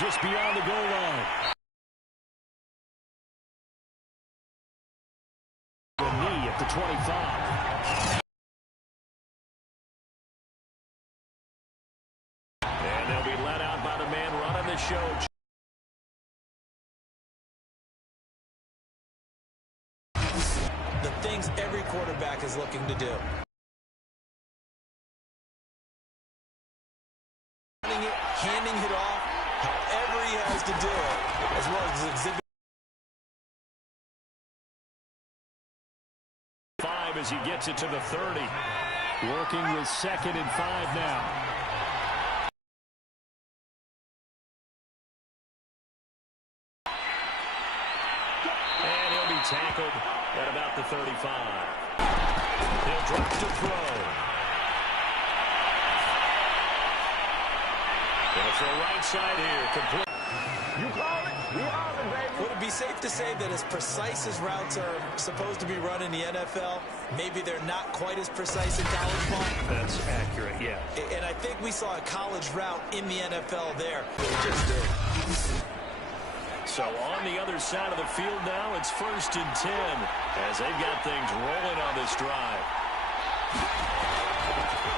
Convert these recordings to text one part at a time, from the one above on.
Just beyond the goal line. The knee at the 25. And they'll be let out by the man running the show. The things every quarterback is looking to do. Handing it off however he has to do it, as well as exhibit. 5 as he gets it to the 30. Working with 2nd and 5 now. And he'll be tackled at about the 35. He'll drop to throw. Going to throw right side here. Complete. You call it? We are the baby. Would it be safe to say that as precise as routes are supposed to be run in the NFL, maybe they're not quite as precise in college ball? That's accurate, yeah. And I think we saw a college route in the NFL there. They just did. So on the other side of the field now, it's 1st and 10 as they've got things rolling on this drive.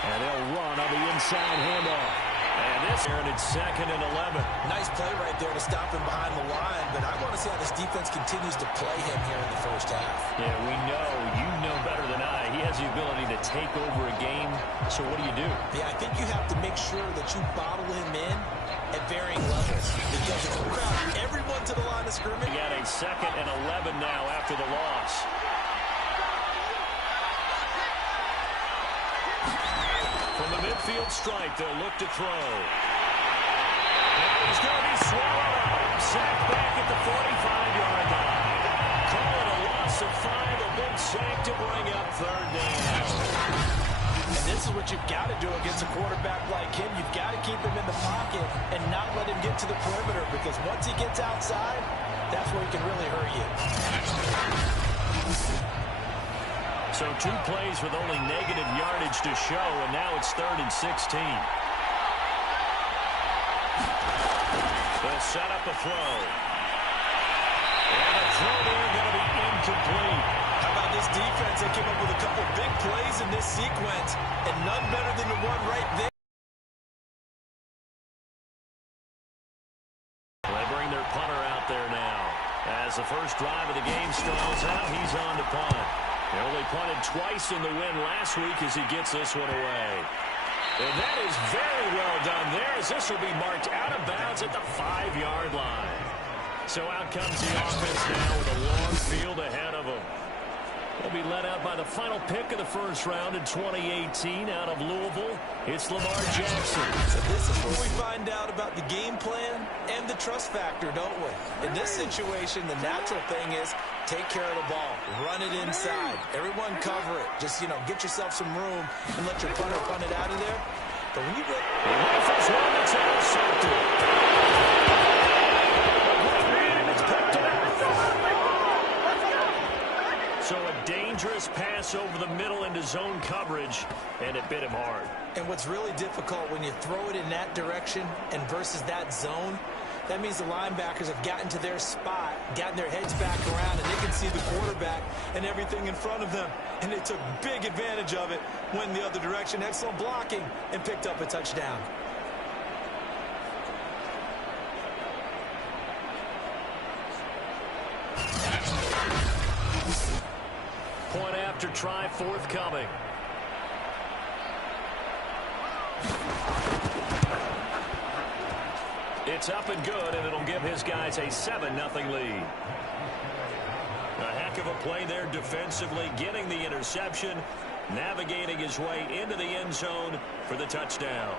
And they'll run on the inside handoff. And this here, and it's 2nd and 11. Nice play right there to stop him behind the line, but I want to see how this defense continues to play him here in the first half. Yeah, we know. You know better than I. He has the ability to take over a game. So what do? Yeah, I think you have to make sure that you bottle him in at varying levels. Because if you crowd everyone to the line of scrimmage. We got a 2nd and 11 now after the loss. From the midfield stripe, they'll look to throw. And he's going to be swallowed up. Sacked back at the 45-yard line. Call it a loss of 5. A big sack to bring up 3rd down. And this is what you've got to do against a quarterback like him. You've got to keep him in the pocket and not let him get to the perimeter, because once he gets outside, that's where he can really hurt you. So 2 plays with only negative yardage to show, and now it's 3rd and 16. They'll set up a throw. And the throw there going to be incomplete. How about this defense? They came up with a couple big plays in this sequence, and none better than the one right there. They bring their punter out there now. As the first drive of the game stalls out, he's on to punt. They only punted twice in the win last week as he gets this one away. And that is very well done there, as this will be marked out of bounds at the 5-yard line. So out comes the offense now with a long field ahead of them. They'll be let out by the final pick of the first round in 2018 out of Louisville. It's Lamar Jackson. So this is where we find out about the game plan and the trust factor, don't we? In this situation, the natural thing is take care of the ball. Run it inside. Everyone cover it. Just, get yourself some room and let your punter punt it out of there. But when you get... First one that's intercepted. So a dangerous pass over the middle into zone coverage, and it bit him hard. And what's really difficult when you throw it in that direction and versus that zone, that means the linebackers have gotten to their spot, gotten their heads back around, and they can see the quarterback and everything in front of them. And they took big advantage of it, went the other direction, excellent blocking, and picked up a touchdown. Point after try forthcoming. It's up and good, and it'll give his guys a 7-0 lead. A heck of a play there defensively, getting the interception, navigating his way into the end zone for the touchdown.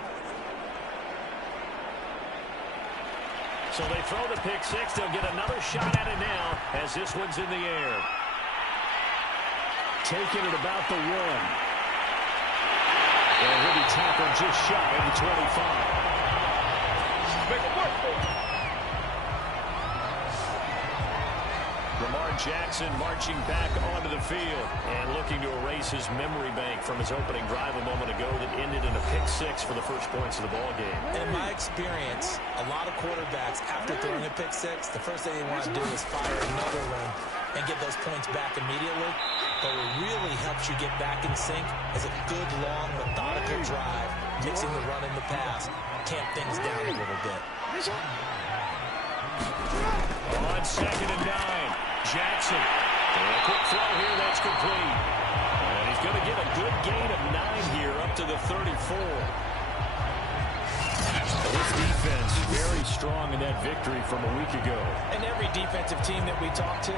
So they throw the pick six. They'll get another shot at it now as this one's in the air. Taking it about the 1. And he'll be tackled just shy of the 25. Make it work for him. Lamar Jackson marching back onto the field and looking to erase his memory bank from his opening drive a moment ago that ended in a pick-6 for the first points of the ball game. And in my experience, a lot of quarterbacks, after throwing a pick-6, the first thing they want to do is fire another one and get those points back immediately. But what really helps you get back in sync is a good, long, methodical drive, mixing the run and the pass, tamp things down a little bit. On 2nd and 9, Jackson. A quick throw here, that's complete. And he's going to get a good gain of 9 here up to the 34. This defense very strong in that victory from a week ago. And every defensive team that we talk to,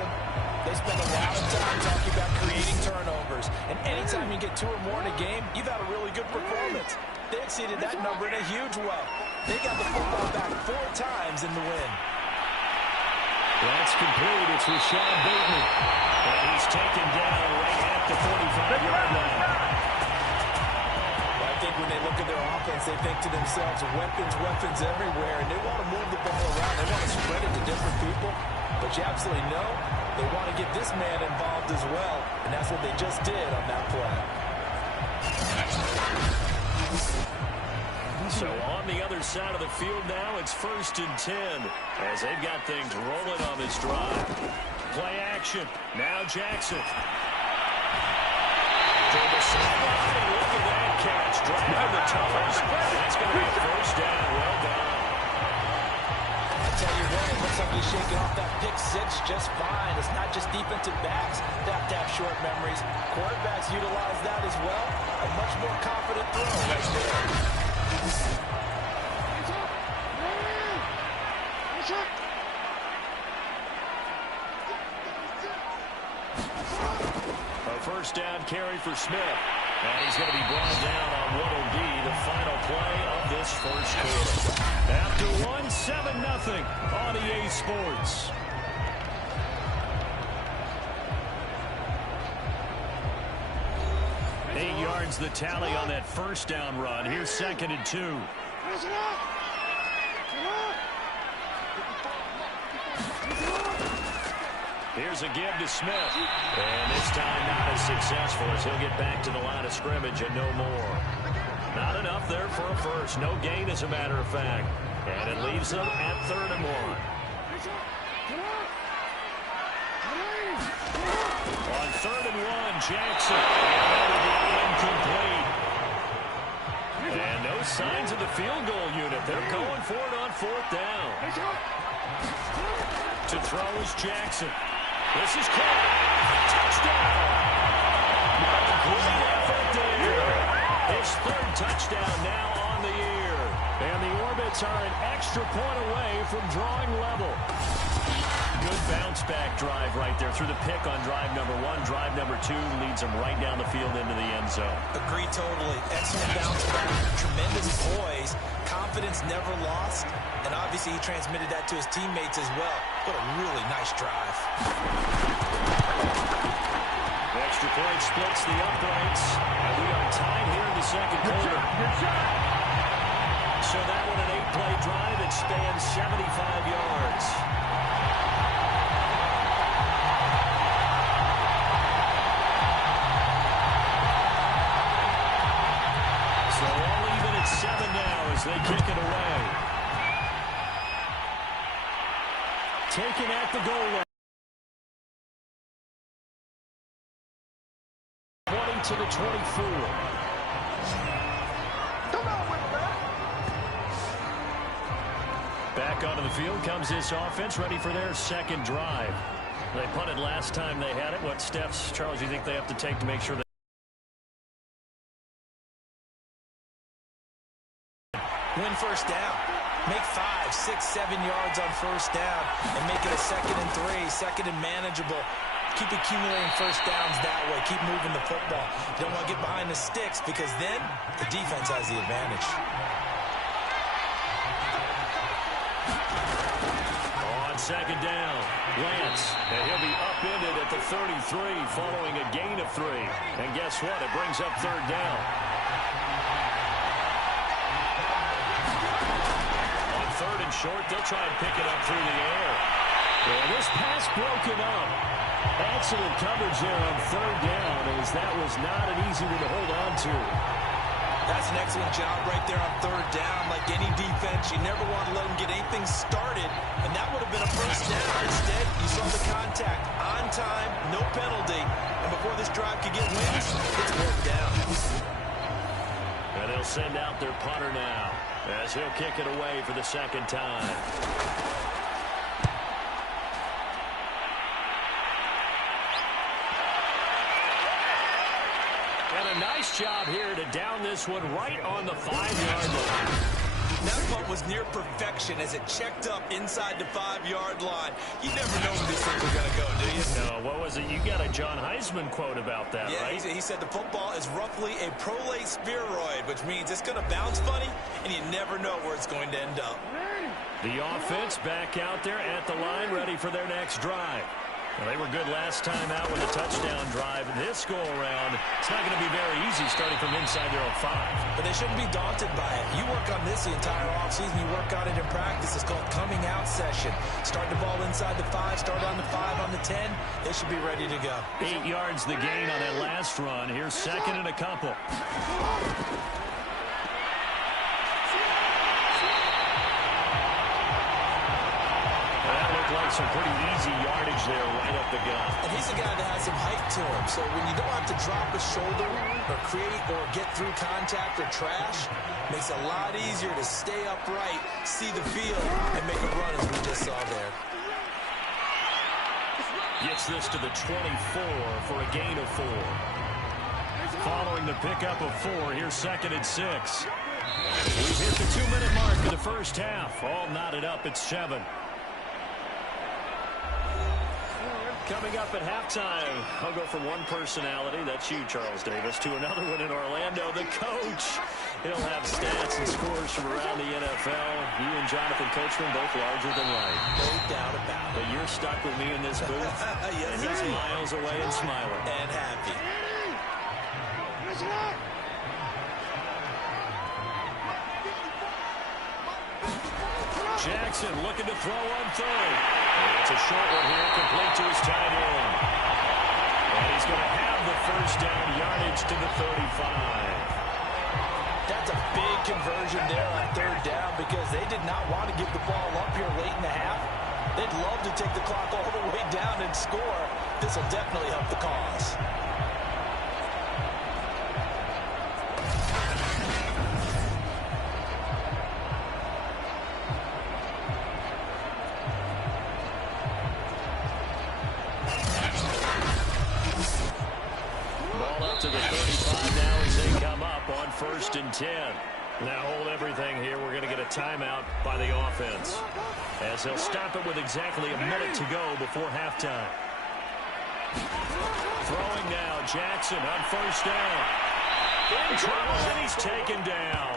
they spend a lot of time talking about creating turnovers. And anytime you get 2 or more in a game, you've had a really good performance. They exceeded that number in a huge way. They got the football back 4 times in the win. That's complete. It's Rashad Bateman. And he's taken down right at the 45-yard line. I think when they look at their offense, they think to themselves, weapons everywhere, and they want to move the ball around. They want to spread it to different people. But you absolutely know they want to get this man involved as well, and that's what they just did on that play. So on the other side of the field now, it's 1st and 10 as they've got things rolling on this drive. Play action. Now Jackson. To the sideline, and look at that catch. Driving the toes. That's going to be a 1st down. Well done. I tell you what, it looks like he's shaking off that pick-6 just fine. It's not just defensive backs that have short memories. Quarterbacks utilize that as well. A much more confident throw right there. A 1st down carry for Smith. And he's going to be brought down on what will be the final play of this 1st quarter. After 7-0 on EA Sports. Eight yards the tally on that 1st down run. Here's 2nd and 2. Here's a give to Smith. And this time not as successful as he'll get back to the line of scrimmage and no more. Not enough there for a 1st. No gain, as a matter of fact. And it leaves them at 3rd and 1. On 3rd and 1, Jackson. Incomplete. And no signs of the field goal unit. They're going for it on 4th down. To throw is Jackson. This is caught. Touchdown. Great effort there. His 3rd touchdown now on the year. And the Orbits are an extra point away from drawing level. Good bounce-back drive right there through the pick on drive number 1. Drive number 2 leads them right down the field into the end zone. Agree totally. Excellent bounce-back. Tremendous poise. Confidence never lost. And obviously he transmitted that to his teammates as well. What a really nice drive. The extra point splits the uprights. And we are tied here in the 2nd quarter. So that one an 8-play drive. It spans 75 yards. So all even at 7 now as they kick it away. Taken at the goal line. 20 to the 24. Back onto the field comes this offense, ready for their 2nd drive. They punted last time they had it. What steps, Charles, do you think they have to take to make sure they win 1st down? Make 5, 6, 7 yards on 1st down and make it a 2nd and 3, 2nd and manageable. Keep accumulating 1st downs that way. Keep moving the football. You don't want to get behind the sticks because then the defense has the advantage. On 2nd down, Lance, and he'll be upended at the 33 following a gain of 3. And guess what? It brings up 3rd down. On 3rd and short, they'll try and pick it up through the air. Well, this pass broken up. Excellent coverage there on third down, as that was not an easy one to hold on to. That's an excellent job right there on third down. Like any defense, you never want to let them get anything started, and that would have been a first down. Instead, you saw the contact on time, no penalty, and before this drive could get wins, it's fourth down. And they'll send out their punter now, as he'll kick it away for the second time. And a nice job here to down this one right on the 5-yard line. That punt was near perfection as it checked up inside the 5-yard line. You never know where these things are going to go, do you? No, what was it? You got a John Heisman quote about that, yeah, right? He said the football is roughly a prolate spheroid, which means it's going to bounce funny, and you never know where it's going to end up. The offense back out there at the line, ready for their next drive. Well, they were good last time out with a touchdown drive. This go-around, it's not going to be very easy starting from inside their own 5. But they shouldn't be daunted by it. You work on this the entire offseason. You work on it in practice. It's called coming out session. Start the ball inside the 5, start on the 5, on the 10. They should be ready to go. 8 yards the gain on that last run. Here's second and a couple. Like some pretty easy yardage there right up the gut. And he's a guy that has some height to him. So when you don't have to drop a shoulder or create or get through contact or trash, makes it a lot easier to stay upright, see the field, and make a run as we just saw there. Gets this to the 24 for a gain of 4. Following the pickup of 4, here's second and 6. We've hit the 2-minute mark of the first half. All knotted up at 7. Coming up at halftime, I'll go from one personality, that's you, Charles Davis, to another one in Orlando, the coach. He'll have stats and scores from around the NFL. You and Jonathan Coachman both larger than life. No doubt about it. But you're stuck with me in this booth, yes, and he's miles away and smiling. And happy. Jackson looking to throw on third. And it's a short one here, complete to his tight end. And he's going to have the first down, yardage to the 35. That's a big conversion there on third down because they did not want to give the ball up here late in the half. They'd love to take the clock all the way down and score. This will definitely help the cause. To the 35 now as they come up on 1st and 10. Now hold everything here. We're going to get a timeout by the offense, as they'll stop it with exactly a minute to go before halftime. Throwing now, Jackson on 1st down. In trouble, and he's taken down.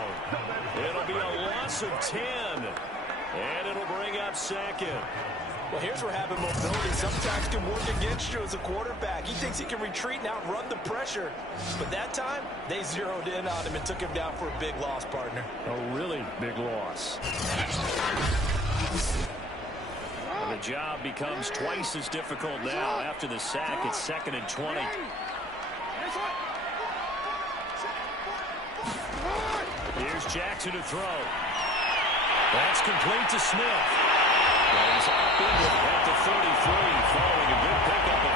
It'll be a loss of 10, and it'll bring up second. Well, here's where having mobility sometimes can work against you as a quarterback. He thinks he can retreat and outrun the pressure. But that time, they zeroed in on him and took him down for a big loss, partner. A really big loss. And the job becomes twice as difficult now after the sack. It's 2nd and 20. Here's Jackson to throw. That's complete to Smith. And he's up at the 33, following a good pickup of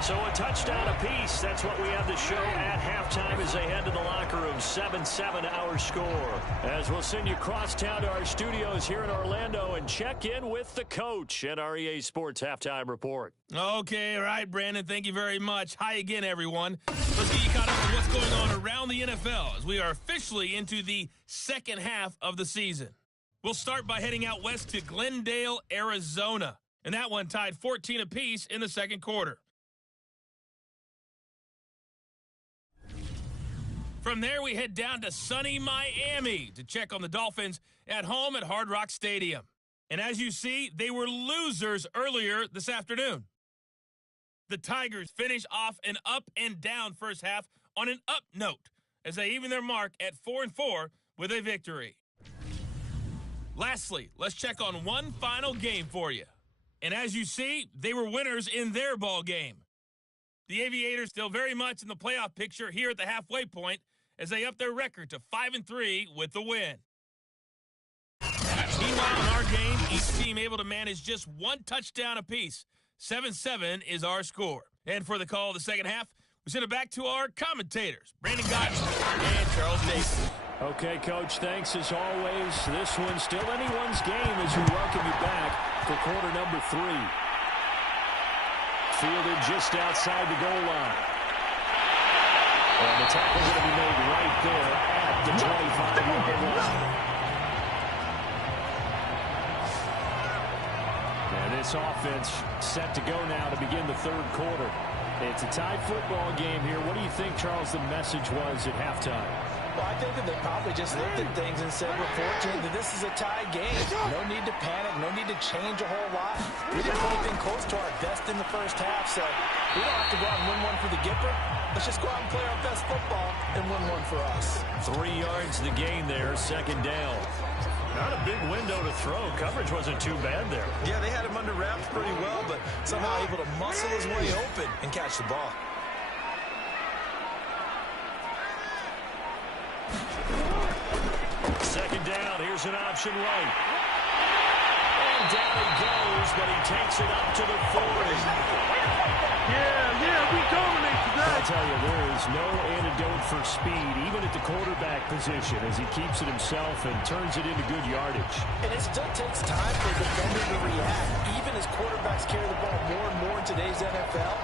8. So a touchdown apiece. That's what we have to show at halftime as they head to the locker room. 7-7 our score. As we'll send you crosstown to our studios here in Orlando and check in with the coach at our EA Sports Halftime Report. Okay, all right, Brandon, thank you very much. Hi again, everyone. Let's get you caught up with what's going on around the NFL as we are officially into the second half of the season. We'll start by heading out west to Glendale, Arizona. And that one tied 14 apiece in the second quarter. From there, we head down to sunny Miami to check on the Dolphins at home at Hard Rock Stadium. And as you see, they were losers earlier this afternoon. The Tigers finish off an up and down first half on an up note as they even their mark at 4-4 with a victory. Lastly, let's check on one final game for you. And as you see, they were winners in their ball game. The Aviators still very much in the playoff picture here at the halfway point as they up their record to 5-3 with the win. Meanwhile, in our game, each team able to manage just one touchdown apiece. 7-7 is our score. And for the call of the second half, we send it back to our commentators, Brandon Godden and Charles Davis. Okay, Coach, thanks as always. This one's still anyone's game as we welcome you back for quarter number 3. Fielded just outside the goal line. And the tackle going to be made right there at the 25-yard line. And this offense set to go now to begin the third quarter. It's a tied football game here. What do you think, Charles, the message was at halftime? Well, I think that they probably just looked at things and said, we're fortunate that this is a tie game. No need to panic. No need to change a whole lot. We didn't play anything close to our best in the first half, so we don't have to go out and win one for the Gipper. Let's just go out and play our best football and win one for us. 3 yards the gain there, second down. Not a big window to throw. Coverage wasn't too bad there. Yeah, they had him under wraps pretty well, but somehow able to muscle his way open and catch the ball. Second down, here's an option right. And down he goes, but he takes it up to the 40. Yeah, we dominate today. I'll tell you, there is no antidote for speed, even at the quarterback position, as he keeps it himself and turns it into good yardage. And it still takes time for a defender to react. Even as quarterbacks carry the ball more and more in today's NFL,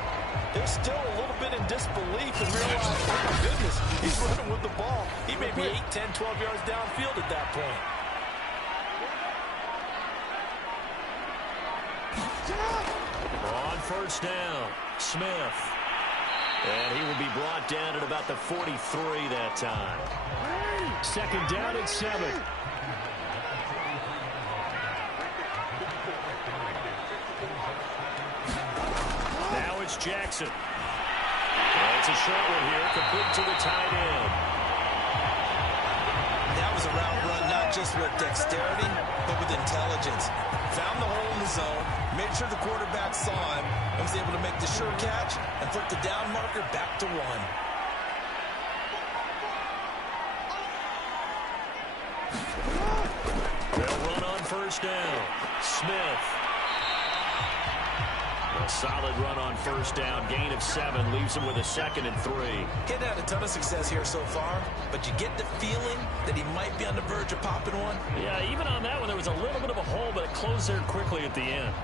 they're still a little bit in disbelief and realize, oh my goodness, he's running with the ball. He may be 8, 10, 12 yards downfield at that point. On first down, Smith. And he will be brought down at about the 43 that time. Second down at 7. Now it's Jackson. And it's a short one here, complete to the tight end. That was a route run, not just with dexterity, but with intelligence. Found the hole in the zone, made sure the quarterback saw him, and was able to make the sure catch and flip the down marker back to 1. They'll run on first down. Smith. A solid run on first down. Gain of 7 leaves him with a 2nd and 3. He hadn't had a ton of success here so far, but you get the feeling that he might be on the verge of popping one. Yeah, even on that one, there was a little bit of a hole, but it closed there quickly at the end.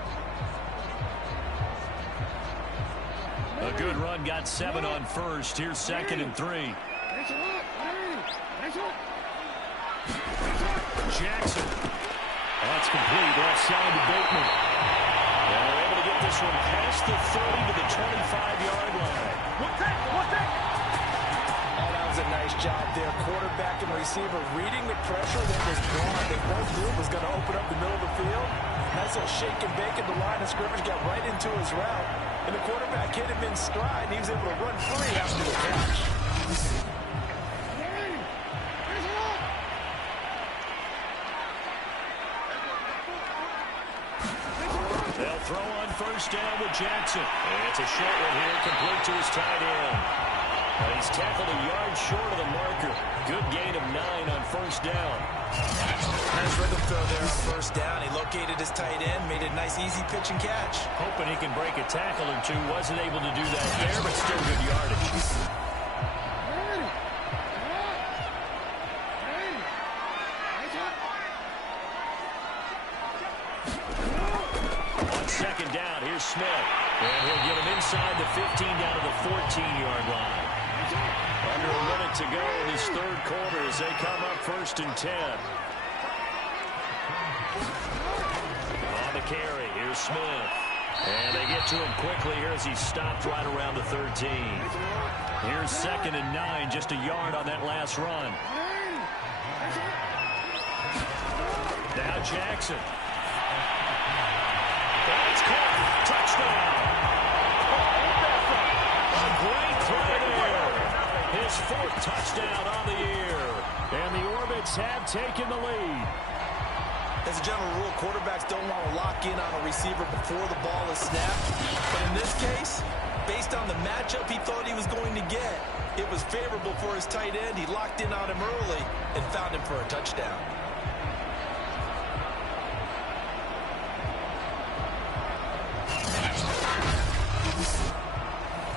A good run, got 7 on first. Here's 2nd and 3. Jackson. That's complete. Left side to Bateman. And they're able to get this one past the 30 to the 25-yard line. Oh, that was a nice job there. Quarterback and receiver reading the pressure that was gone. They both knew it was going to open up the middle of the field. Nice little shake and bake at the line of scrimmage, got right into his route. And the quarterback hit him in stride, and he was able to run free after the catch. They'll throw on first down with Jackson. And it's a short one here, complete to his tight end. He's tackled a yard short of the marker. Good gain of 9 on first down. Nice rhythm throw there on first down. He located his tight end, made a nice easy pitch and catch. Hoping he can break a tackle or two. Wasn't able to do that there, but still good yardage. On second down, here's Smith. And he'll get him inside the 15 down to the 14-yard line. Under a minute to go in this third quarter as they come up 1st and 10. On the carry, here's Smith. And they get to him quickly here as he's stopped right around the 13. Here's 2nd and 9, just a yard on that last run. Now Jackson. That's caught. Touchdown. his 4th touchdown on the year. And the Orbits have taken the lead. As a general rule, quarterbacks don't want to lock in on a receiver before the ball is snapped. But in this case, based on the matchup he thought he was going to get, it was favorable for his tight end. He locked in on him early and found him for a touchdown.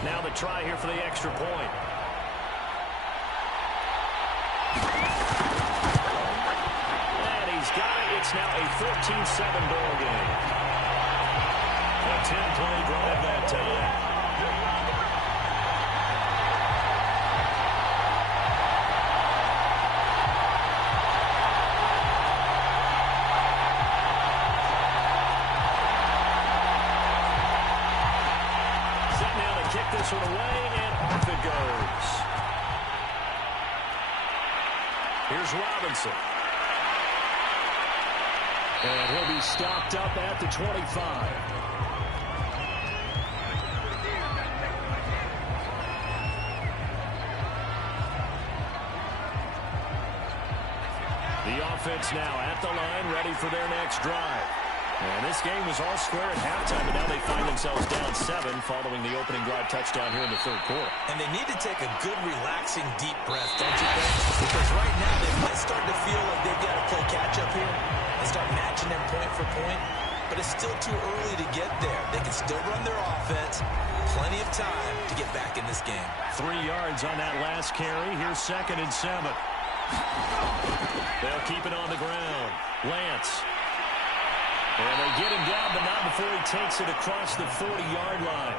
Now the try here for the extra point. And he's got it. It's now a 14-7 ball game. A 10-play drive that time. Kick this one away, and off it goes. Here's Robinson. And he'll be stopped up at the 25. The offense now at the line, ready for their next drive. And this game was all square at halftime, but now they find themselves down 7 following the opening drive touchdown here in the 3rd quarter. And they need to take a good, relaxing, deep breath, don't you think? Because right now they might start to feel like they've got to play catch-up here and start matching them point for point. But it's still too early to get there. They can still run their offense. Plenty of time to get back in this game. 3 yards on that last carry. Here's 2nd and 7. They'll keep it on the ground. Lance. And they get him down, but not before he takes it across the 40-yard line.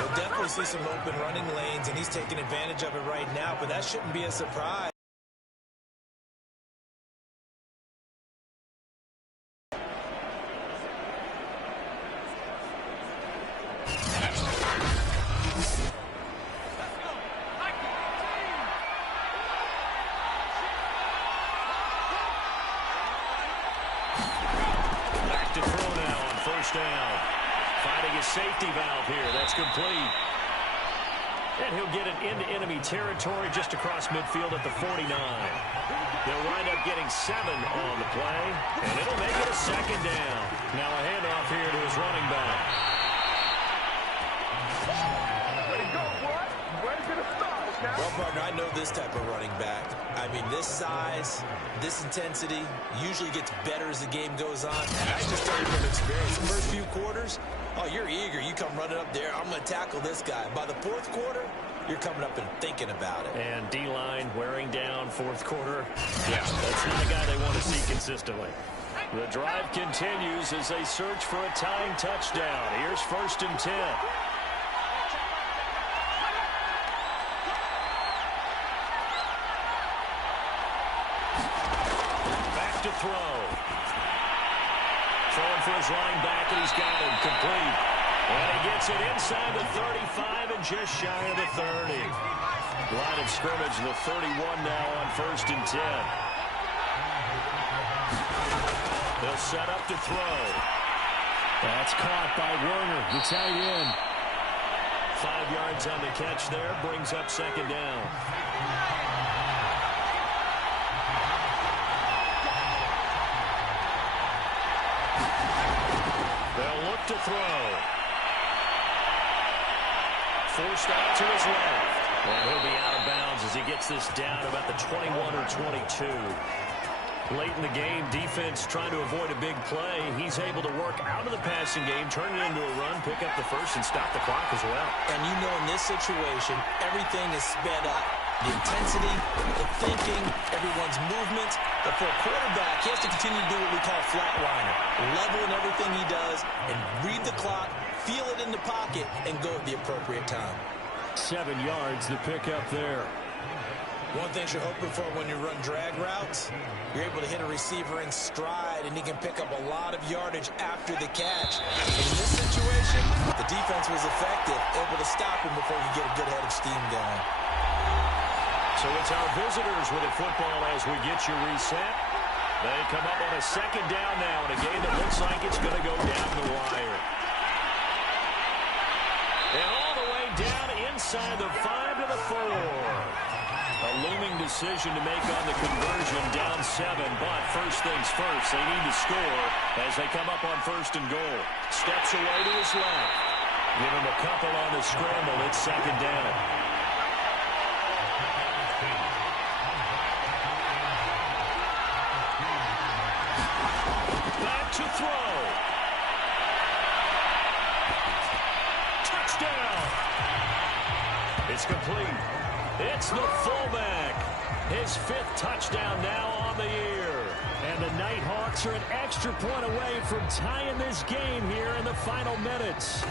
We'll definitely see some open running lanes, and he's taking advantage of it right now, but that shouldn't be a surprise. Down. Finding a safety valve here. That's complete. And he'll get it into enemy territory just across midfield at the 49. They'll wind up getting 7 on the play, and it'll make it a 2nd down. Now a handoff here to his running back. Way to go, boy. Ready for the start, okay? Well, partner, I know this type of running back. I mean, this size, this intensity usually gets better as the game goes on. And I just tell you from experience, the first few quarters, oh, you're eager. You come running up there. I'm going to tackle this guy. By the 4th quarter, you're coming up and thinking about it. And D-line wearing down 4th quarter. Yeah, that's not a guy they want to see consistently. The drive continues as they search for a tying touchdown. Here's 1st and 10. To throw. Throwing for his line back, and he's got him complete. And he gets it inside the 35 and just shy of the 30. Line of scrimmage, the 31 now on 1st and 10. They'll set up to throw. That's caught by Werner, the tight end. 5 yards on the catch there, brings up 2nd down. They'll look to throw. Forced out to his left. And he'll be out of bounds as he gets this down about the 21 or 22. Late in the game, defense trying to avoid a big play. He's able to work out of the passing game, turn it into a run, pick up the 1st, and stop the clock as well. And you know in this situation, everything is sped up. The intensity, the thinking, everyone's movement. But for a quarterback, he has to continue to do what we call flatliner. Level in everything he does and read the clock, feel it in the pocket, and go at the appropriate time. 7 yards to pick up there. One thing you're hoping for when you run drag routes, you're able to hit a receiver in stride, and he can pick up a lot of yardage after the catch. In this situation, the defense was effective, able to stop him before he get a good head of steam going. So it's our visitors with the football as we get you reset. They come up on a 2nd down now in a game that looks like it's going to go down the wire. And all the way down inside the 5 to the 4. A looming decision to make on the conversion, down 7, but first things first, they need to score as they come up on 1st and goal. Steps away to his left. Give him a couple on the scramble. It's 2nd down. Back to throw. Touchdown. It's complete. It's the fullback. His 5th touchdown now on the year. And the Nighthawks are an extra point away from tying this game here in the final minutes.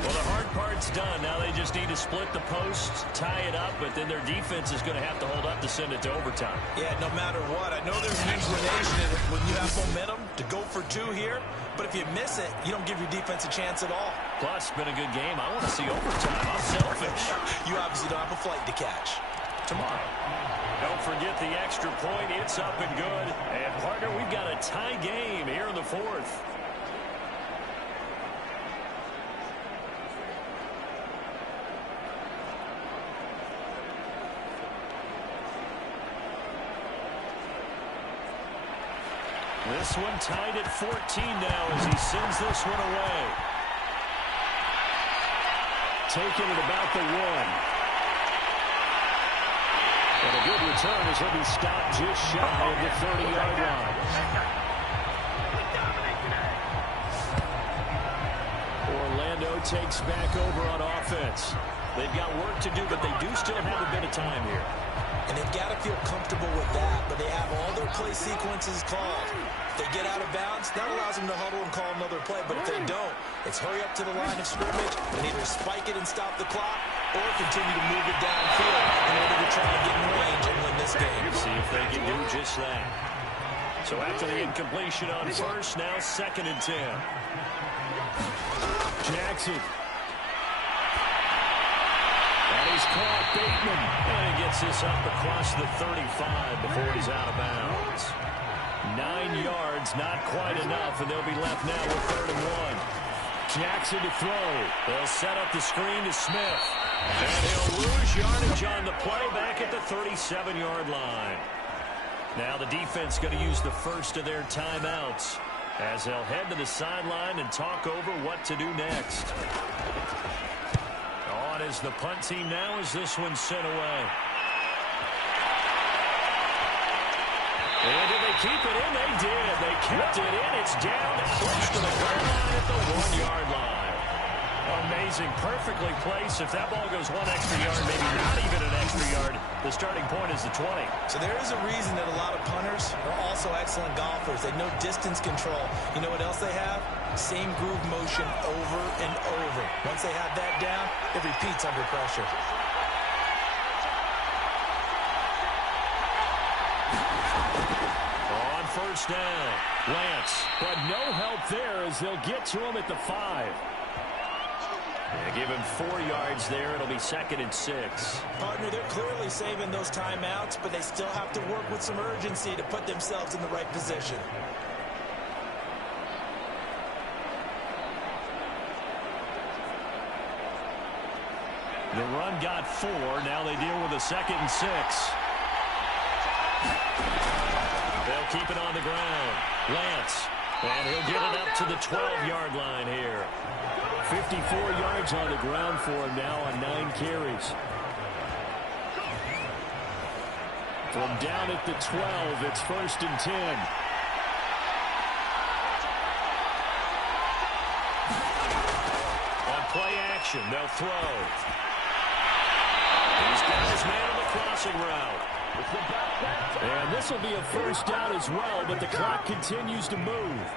Well, the hard part's done. Now they just need to split the posts, tie it up, but then their defense is going to have to hold up to send it to overtime. Yeah, no matter what. I know there's an inclination in it when you have momentum to go for 2 here, but if you miss it, you don't give your defense a chance at all. Plus, it's been a good game. I want to see overtime. I'm selfish. You obviously don't have a flight to catch. Tomorrow. Don't forget the extra point. It's up and good. And, partner, we've got a tie game here in the 4th. This one tied at 14 now as he sends this one away. Taking it about the 1. And a good return as he'll be stopped just shy of the 30-yard line. Orlando takes back over on offense. They've got work to do, but they do still have a bit of time here. And they've got to feel comfortable with that, but they have all their play sequences called. If they get out of bounds, that allows them to huddle and call another play, but if they don't, it's hurry up to the line of scrimmage and either spike it and stop the clock or continue to move it downfield in order to try and get in range and win this game. See if they can do just that. So after the incompletion on 1st, now 2nd and 10. Jackson. And he's caught Bateman. And he gets this up across the 35 before he's out of bounds. 9 yards, not quite enough, and they'll be left now with 3rd and 1. Jackson to throw. They'll set up the screen to Smith. And he'll lose yardage on the play back at the 37-yard line. Now the defense going to use the first of their timeouts as they'll head to the sideline and talk over what to do next. On is the punt team now as this one's sent away. And did they keep it in? They did. They kept it in. It's down close to the goal line at the 1-yard line. Amazing. Perfectly placed. If that ball goes 1 extra yard, maybe not even an extra yard, the starting point is the 20. So there is a reason that a lot of punters are also excellent golfers. They know distance control. You know what else they have? Same groove motion over and over. Once they have that down, it repeats under pressure. On 1st down, Lance. But no help there as they'll get to him at the 5. They give him 4 yards there. It'll be 2nd and 6. Partner, they're clearly saving those timeouts, but they still have to work with some urgency to put themselves in the right position. The run got 4. Now they deal with a 2nd and 6. They'll keep it on the ground. Lance. And he'll get it up to the 12-yard line here. 54 yards on the ground for him now on 9 carries. From down at the 12, it's 1st and 10. On play action, they'll throw. He's got his man on the crossing route. And this will be a 1st down as well, but the clock continues to move.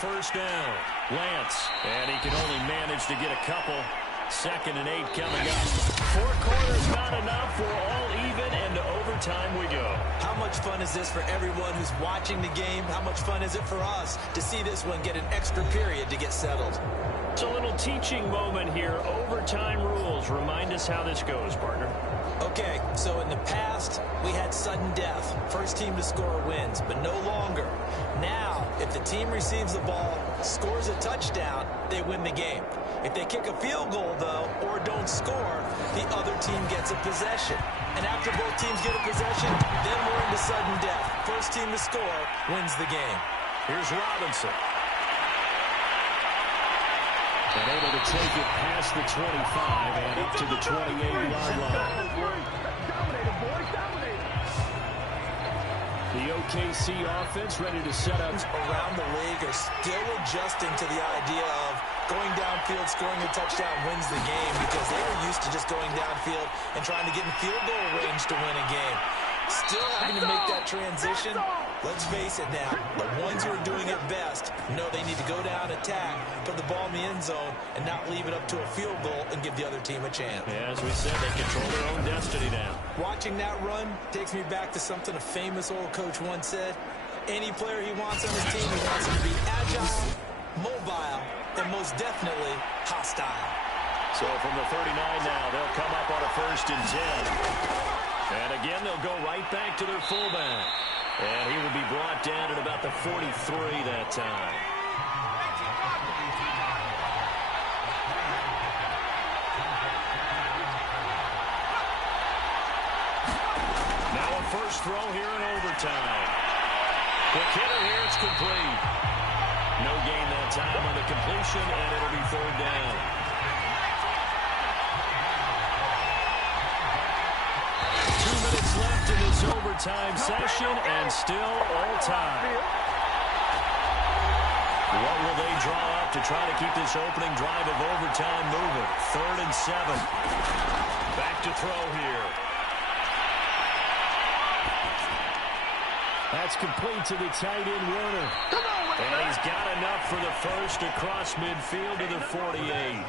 First down, Lance, and he can only manage to get a couple. 2nd and 8 coming up. 4 quarters not enough. We're all even, and to overtime we go. How much fun is this for everyone who's watching the game? How much fun is it for us to see this one get an extra period to get settled? It's a little teaching moment here. Overtime rules. Remind us how this goes, partner. Okay, so in the past, we had sudden death. First team to score wins, but no longer. Now, if the team receives the ball, scores a touchdown, they win the game. If they kick a field goal, though, or don't score, the other team gets a possession. And after both teams get a possession, then we're into sudden death. First team to score wins the game. Here's Robinson. And able to take it past the 25 and up to the 28-yard line. Dominated, boys, dominated. The OKC offense ready to set up. Around the league are still adjusting to the idea of going downfield, scoring a touchdown wins the game, because they were used to just going downfield and trying to get in field goal range to win a game. Still having to make that transition. Let's face it now, the ones who are doing it best know they need to go down, attack, put the ball in the end zone, and not leave it up to a field goal and give the other team a chance. Yeah, as we said, they control their own destiny now. Watching that run takes me back to something a famous old coach once said. Any player he wants on his team, he wants him to be agile, mobile, and most definitely hostile. So from the 39 now, they'll come up on a 1st and 10. And again, they'll go right back to their fullback. And he will be brought down at about the 43 that time. Now a first throw here in overtime. Quick hitter here, it's complete. No gain that time on the completion, and it'll be 3rd down. Left in this overtime session, and still all time. What will they draw up to try to keep this opening drive of overtime moving? 3rd and 7. Back to throw here. That's complete to the tight end Werner. And he's got enough for the first across midfield to the 48.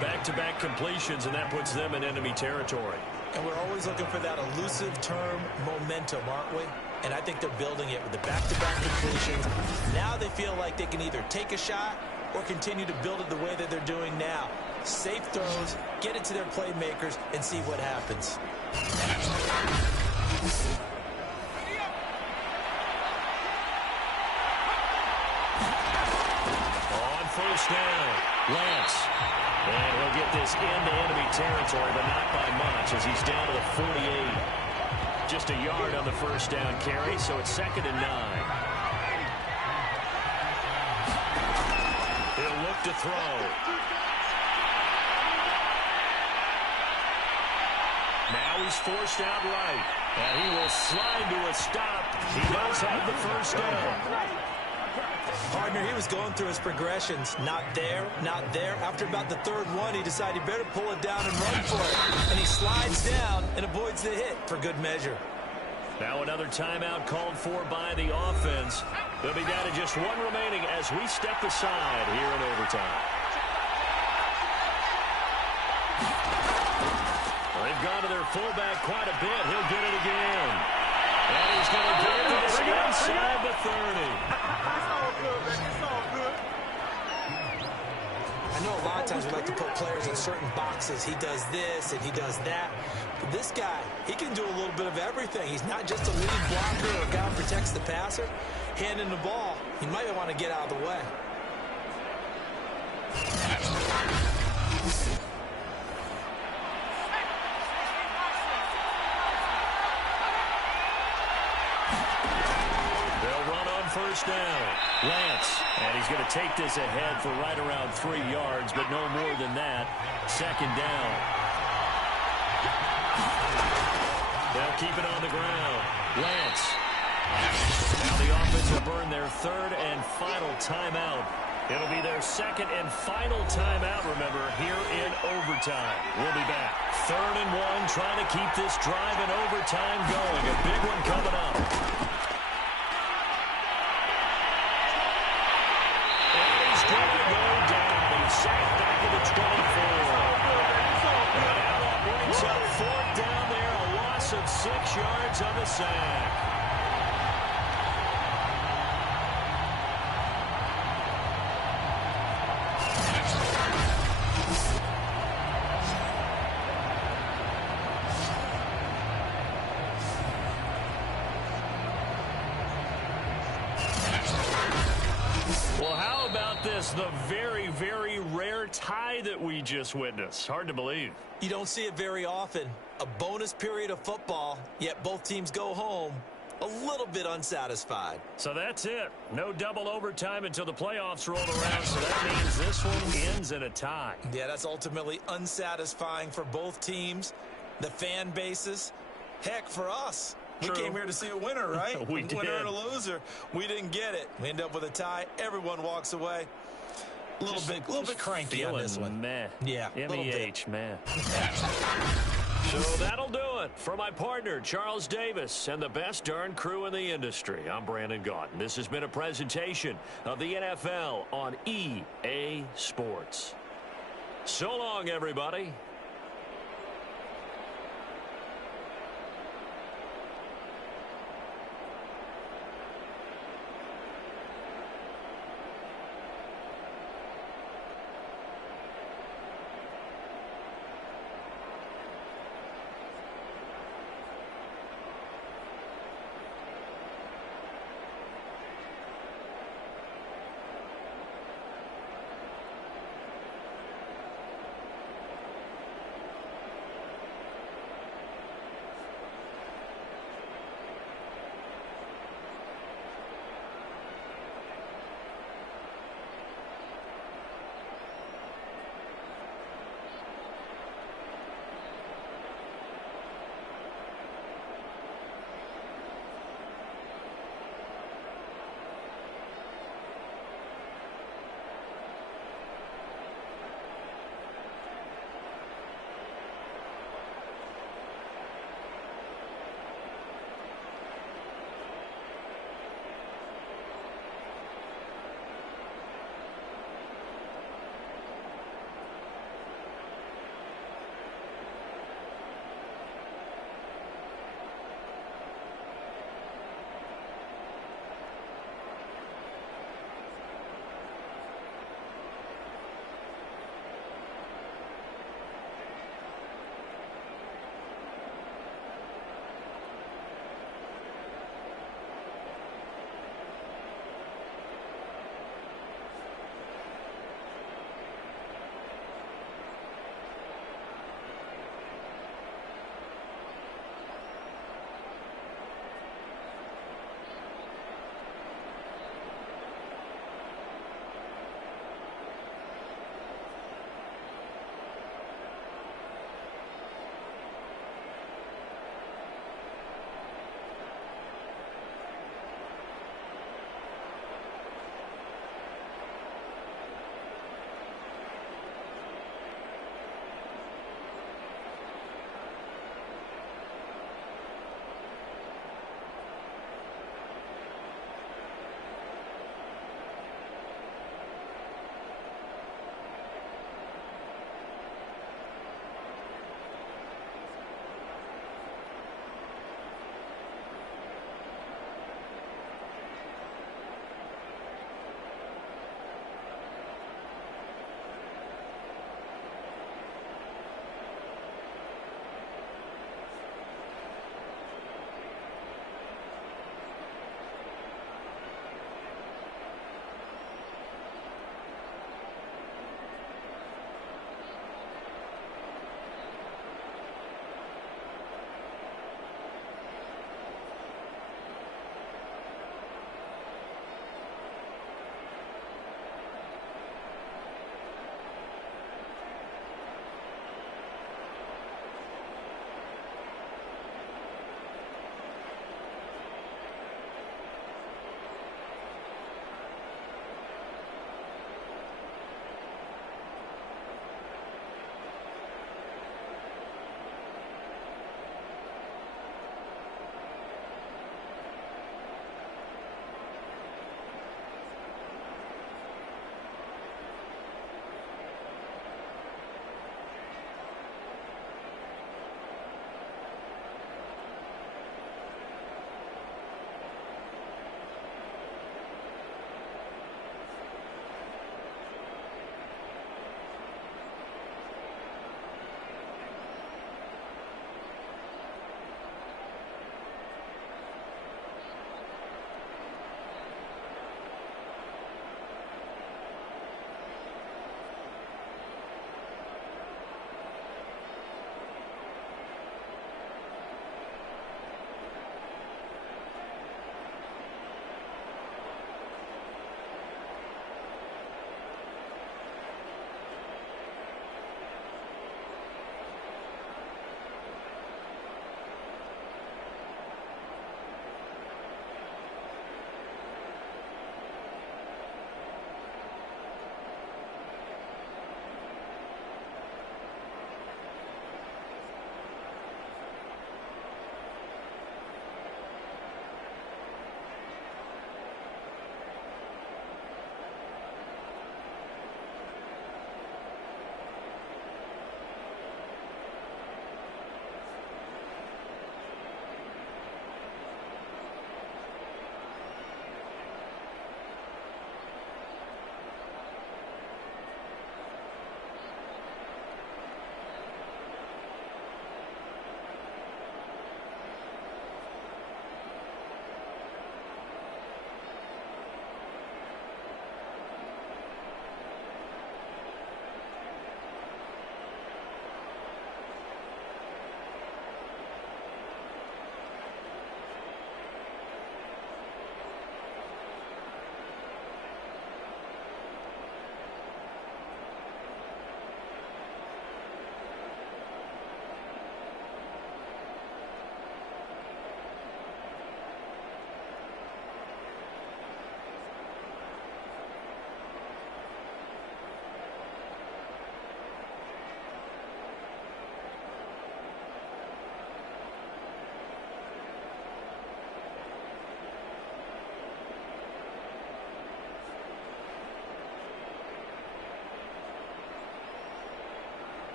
Back-to-back completions, and that puts them in enemy territory. And we're always looking for that elusive term, momentum, aren't we? And I think they're building it with the back-to-back completions. Now they feel like they can either take a shot or continue to build it the way that they're doing now. Safe throws, get it to their playmakers, and see what happens. On 1st down, Lance. And he'll get this into enemy territory, but not by much, as he's down to the 48. Just a yard on the 1st down carry, so it's 2nd and 9. He'll look to throw. Now he's forced out right, and he will slide to a stop. He does have the 1st down. Partner, he was going through his progressions. Not there, not there. After about the 3rd one, he decided he better pull it down and run for it. And he slides down and avoids the hit for good measure. Now another timeout called for by the offense. They'll be down to just 1 remaining as we step aside here in overtime. Well, they've gone to their fullback quite a bit. He'll get it again. And he's going to get this inside the 30. I know a lot of times we like to put players in certain boxes. He does this and he does that. But this guy, he can do a little bit of everything. He's not just a lead blocker or a guy who protects the passer. Handing the ball, he might want to get out of the way. They'll run on 1st down. Lance, and he's going to take this ahead for right around 3 yards, but no more than that. 2nd down. They'll keep it on the ground. Lance. Now the offense will burn their 3rd and final timeout. It'll be their 2nd and final timeout, remember, here in overtime. We'll be back. 3rd and 1, trying to keep this drive in overtime going. A big one coming up. And he's going to go down. He's sacked Well, how about this? The very, very rare tie that we just witnessed. Hard to believe. You don't see it very often. A bonus period of football, yet both teams go home a little bit unsatisfied. So that's it. No double overtime until the playoffs roll around, so that means this one ends in a tie. Yeah, that's ultimately unsatisfying for both teams, the fan bases. Heck, for us. True. We came here to see a winner, right? We did. Winner and a loser. We didn't get it. We end up with a tie. Everyone walks away. A little bit cranky on this one. Meh. Yeah, M-E-H, man. So that'll do it. For my partner, Charles Davis, and the best darn crew in the industry, I'm Brandon Gaudin. This has been a presentation of the NFL on EA Sports. So long, everybody.